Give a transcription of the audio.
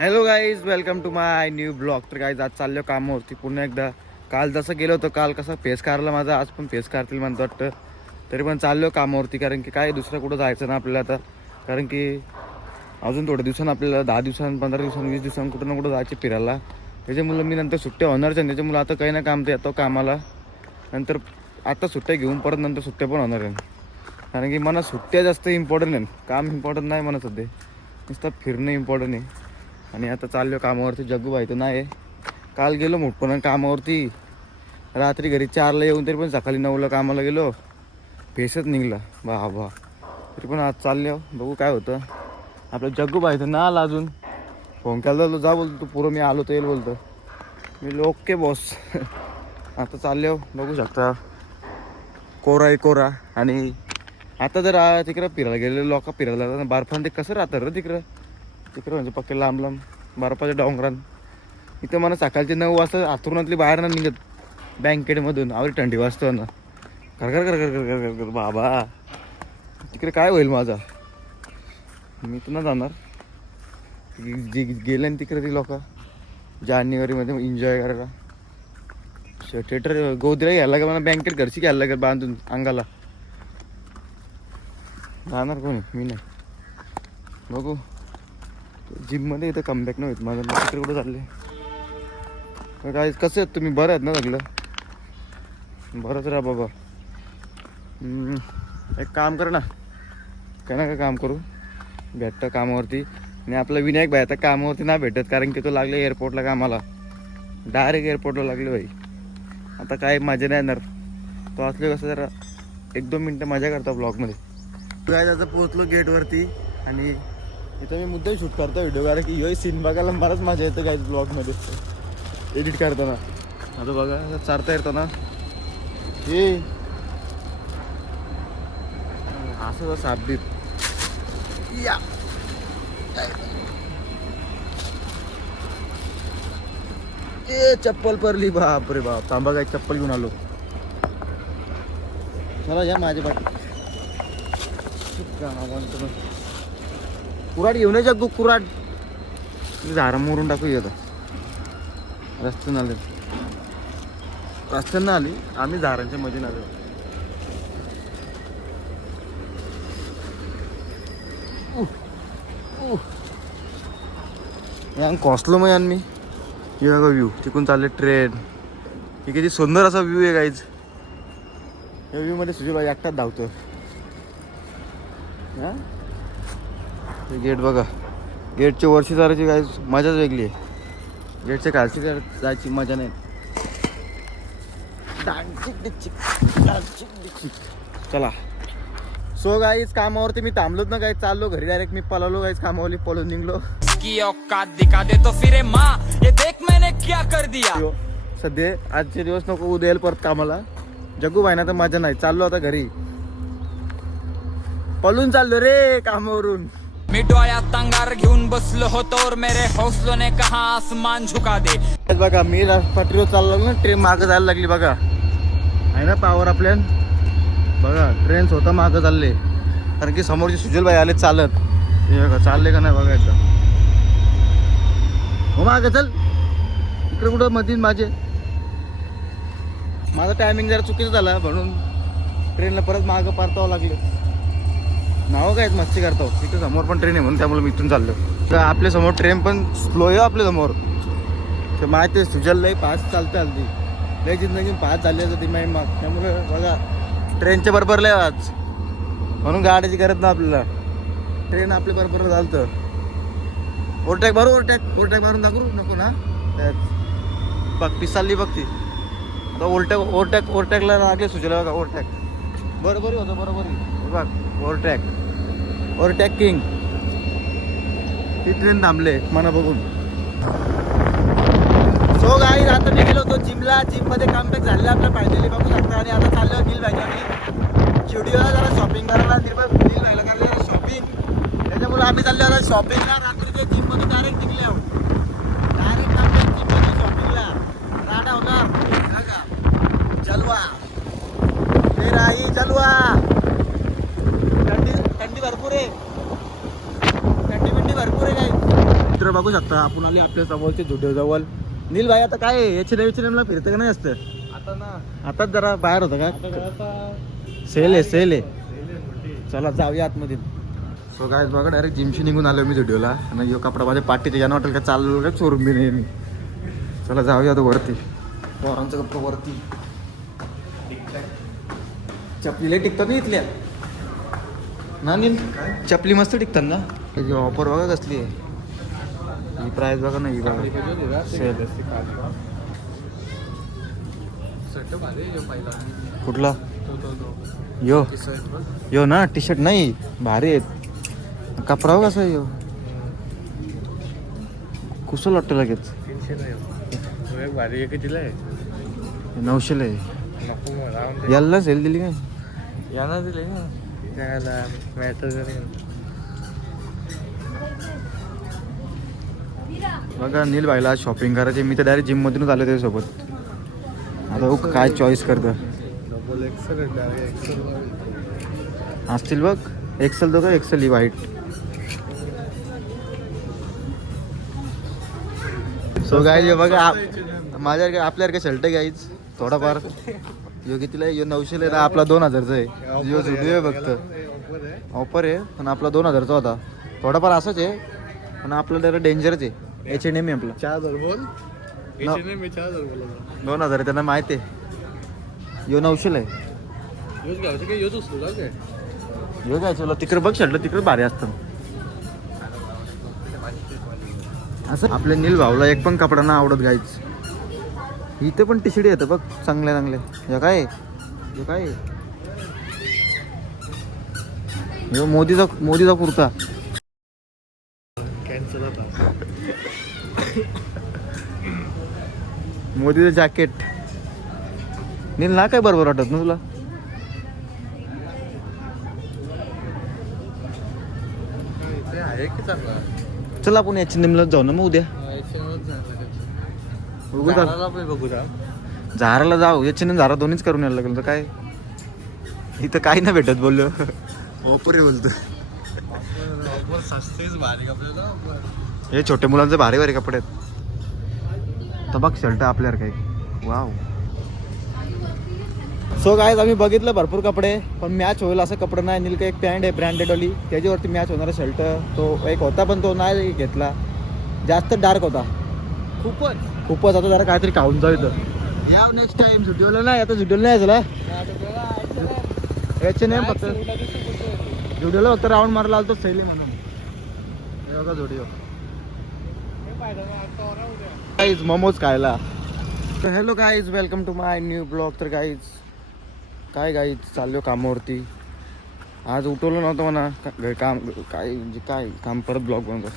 Hello guys, welcome to my new blog. तर guys आज चाललो कामावरती पुन्हा एकदा. काल जसं गेलो होतं, काल कसं फेस कारला माझा, आज पण फेस कारतील म्हणतो वाटतं. तरी पण चाललो कामावरती, कारण की काय दुसरं कुठं जायचं ना आपल्याला आता. कारण की अजून थोड्या दिवसांनी आपल्याला 10 दिवसांनी 15 दिवसांनी 20 दिवसांनी कुठं ना कुठं जायचे फिरायला. त्याच्यामुळं मी नंतर सुट्ट्या होणारच आहे. त्याच्यामुळं आता काही ना काम ते येतो कामाला. नंतर आता सुट्ट्या घेऊन परत नंतर सुट्ट्या पण होणार आहे. कारण की मला सुट्ट्या जास्त इम्पॉर्टंट आहे, काम इम्पॉर्टंट नाही म्हणत सध्या. नुसतं फिरणं इम्पॉर्टंट आहे. आणि आता चाललो कामावरती. जग्गू भाई तर नाही. काल गेलो मोठपणा कामावरती, रात्री घरी 4ला येऊन, तरी पण सकाळी 9ला कामाला गेलो. फेसच निघला बा. तरी पण आज चाललो, बघू काय होतं. आपलं जग्गू भाई तर ना आला अजून. फोन केला तर जा बोलतो, तू पुरं मी आलो तर येईल बोलतो. मी ओके बॉस. आता चाललो, बघू शकता कोरा आहे कोरा. आणि आता जर तिकडं फिरायला गेलेलं लोक फिरायला जातात बर्फान, ते कसं राहतं रे तिकडं म्हणजे पक्के लांब बर्फाच्या डोंगरात. इथं मला सकाळचे 9 वाजता आतुरणातली बाहेर ना निघत बँकेटमधून. आवडी थंडी वाजतो ना, कर बाबा. तिकडे काय होईल माझा, मी तर ना जाणार. जे गेले ना तिकडे ती लोक जानेवारीमध्ये एन्जॉय करायला. थिएटर गोदऱ्या घ्यायला लागेल मला, बँकेट घरची घ्यायला लागेल बांधून अंगाला. जाणार कोणी, मी नाही. बघू जिममध्ये इथं कमबॅक नाही होत माझं. तिकडे कुठं चालले काय, कसं आहेत तुम्ही, बरं आहेत ना सगळं? बरंच राहा बाबा. एक काम कर ना, काय ना काय काम करू, भेटतं कामावरती. आणि आपला विनायक भाई आता कामावरती नाही भेटत, कारण की तो लागले एअरपोर्टला कामाला. डायरेक्ट एअरपोर्टला लागले भाई. आता काय मजा नाही येणार. तो असले कसं जरा 1-2 मिनटं मजा करता ब्लॉगमध्ये. काय आता पोहोचलो गेटवरती, आणि इथं मी मुद्दाम शूट करतो व्हिडिओ, कारण की ह्यो सीन बघायला बराच मजा येतं काय ब्लॉगमध्ये एडिट करताना. आता बघा चारता येतं ना हे असं साबदीत या. ए चप्पल पडली, बाप रे बाप. थांबा काय, चप्पल घेऊन आलो. चला या माझ्या बाकी कुराड घेऊन ये जग्गू, कुराड. झाडं मोरून टाकू आता. रस्त्यानं आली आम्ही, झाडांच्या मध्ये आलो. यान कोसलो मग यान मी. हे बघा व्ह्यू, तिकून चालले ट्रेन. हे किती सुंदर असा व्ह्यू आहे गाईज. या व्ह्यू मध्ये सुजय एकटाच धावतो. गेट बघा, गेटच्या वरची जायची काय मजाच वेगळी आहे. गेटच्या खालची जायची मजा नाही. चला सो गाईज, कामावरती मी थांबलोच ना गाईज, चाललो घरी डायरेक्ट. मी पळालो गाईज, कामावरती पळून निघलो. दिखा दे तो फिरे माँ, ये देख मैंने क्या कर दिया. सध्या आजचे दिवस नको, उद्या येईल परत कामाला. जग्गू भाई ना तर मजा नाही. चाललो आता घरी, पळून चाललो रे कामावरून. मी डोळ्यात अंगार घेऊन बसलो होतो, और मेरे हौसलों ने कहा आसमान झुका दे. बघा मी पटरीवर चाललो ना, ट्रेन मागं जायला लागली बघा. आहे ना पावर आपल्या. बघा ट्रेन स्वतः मागं चालले, कारण की समोरचे सुजल भाई आले चालत. हे बघा चालले का नाही बघा एकदा. हो मागं चल, इकडे कुठं मधीन माझा टायमिंग जरा चुकीचं झाला, म्हणून ट्रेनला परत मागं परतावं लागलं. नाव काय मस्ती करतो. इथं समोर पण ट्रेन आहे म्हणून त्यामुळे मी इथून चाललो. तर आपल्या समोर ट्रेन पण स्लो आहे आपल्या समोर. तर माहिती आहे सुजल लई फास्ट चालते हल्दी, लई जिंदगी फास्ट झाली होती माई माग. त्यामुळे बघा ट्रेनच्या बरोबर लय आज, म्हणून गाडीची गरज ना आपल्याला. ट्रेन आपल्या बरोबर चालतं. ओव्हरटॅक मारून दाखवू नको ना. बघ पिसाली बघ ती आता. ओव्हरटॅकला लागले सुजला बघा. ओव्हरटॅक बरोबर होतं, बरोबर बघ. ओव्हरटॅक किंग. ती ट्रेन थांबले मना बघून. सो गाईज, आता मी गेलो होतो जिमला. जिममध्ये कमबॅक झाले आपल्या फायनली, बघू शकता. आणि आता चाललो गिल भाई स्टुडिओला जरा शॉपिंग करायला. गिल भाईला करायला शॉपिंग, त्याच्यामुळे आम्ही चाललो आता शॉपिंगला. रात्रीच्या जिममध्ये डायरेक्ट निघले आहोत. डायरेक्ट आपल्या जिममध्ये शॉपिंगला राडा होणार. चलवा ते राही, चलवा. थंडी भरपूर आहे, थंडी भरपूर आहे काय मित्र. बघू शकता आपण आले आपल्या समोरचे झुडिओ जवळ. नील भाई आता काय H&M ला फिरतं का नाही असतं आता ना आताच जरा बाहेर होतं का आता सेल आहे चला जाऊया आतमध्ये. सो काय बघा डायरेक्ट जिमशी निघून आलो मी झुडिओला आणि यो कपडा माझ्या पाठीचे यानं वाटेल का चाललो का चोरून बी नाही मी. चला जाऊया तो वरती पोरांचं कपडा वरती. चपलीला टिकतात ना इथल्या ना नील चपली मस्त टिकतात ना. त्याची ऑफर बघा कसली आहे. ही प्राइस बघा ना ही बघा सेल. कुठला यो यो ना टी शर्ट नाही भारी आहेत. कपडा हो कसा आहे यो कुसं वाटतं लगेच. 300 भारी एक दिलाय 900 आहे. नको मला याला सेल दिली काय याला दिले ना त्याला मॅटर बघा नील भाईला शॉपिंग करायची. मी तर डायरेक्ट जिम मधूनच आलो त्याच्यासोबत. आता हो काय चॉईस करतं डबल एक्सेल असतील बघ. एक्सेल तो का एक्सेल ही व्हाईट. सो गाईज बघा माझ्या आपल्यासारखं शर्ट घ्यायच थोडाफार. यो कितीला आहे? यो 900 आहे. आपला 2000चा आहे. यो झुडिओ आहे फक्त ऑफर आहे पण आपला 2000चा होता. थोडाफार असंच आहे पण आपलं जरा डेंजरच आहे. H&M आहे आपला 4000 बोल No. H&M 4000 बोला 2000 आहे त्यांना माहिती आहे. यो 900 आहे. यूज घ्यायचं काय यूज उचलू काय यो काय चला तिकडे बघ शर्ट तिकडे भारी असतं. असं आपल्या नील भाऊला एक पण कपडा ना आवडत गाईच. इथे पण टी शर्ट येतं बघ चांगल्या चांगल्या. हे काय हे काय यो मोदीचा कुर्ता. कॅन्सल होता मोदीचं जॅकेट. नील ना काय बरोबर वाटत ना तुला. ते आहे की चांगला चल आपण H&Mला जाऊ ना मग उद्या. बघू जा. बघू जा झाराला जाऊ. H&M झारा दोन्हीच करून यायला लागेल तर काय. इथं काही नाही भेटत बोललो ऑफर बोलतो. सस्तेच भारी आपल्याला हे छोटे मुलांचे भारी भारी कपडे आहेत. तर बघ शर्ट आपल्यावर काही वाव. सो गाईज आम्ही बघितलं भरपूर कपडे पण मॅच होईल असं कपडे नाही. नील का एक पॅन्ट आहे ब्रँडेडवाली त्याच्यावरती मॅच होणारा शर्ट तो एक होता पण तो नाही घेतला. जास्त डार्क होता खूपच. आता जरा काहीतरी खाऊन जाऊ इथं या नेक्स्ट टाइम. झुडिओला नाही आता झुडिओला नाही यायला H&M फक्त झुडिओला फक्त राऊंड मारायला आलो तो सैली म्हणून. हे बघा झुडिओ गाईज मोमोज खायला. तर hello guys welcome to my new blog. तर गाईज काय गाईज चाललो कामावरती. आज उठवलं नव्हतं म्हणा काम काय म्हणजे काय काम परत ब्लॉग बनवतो.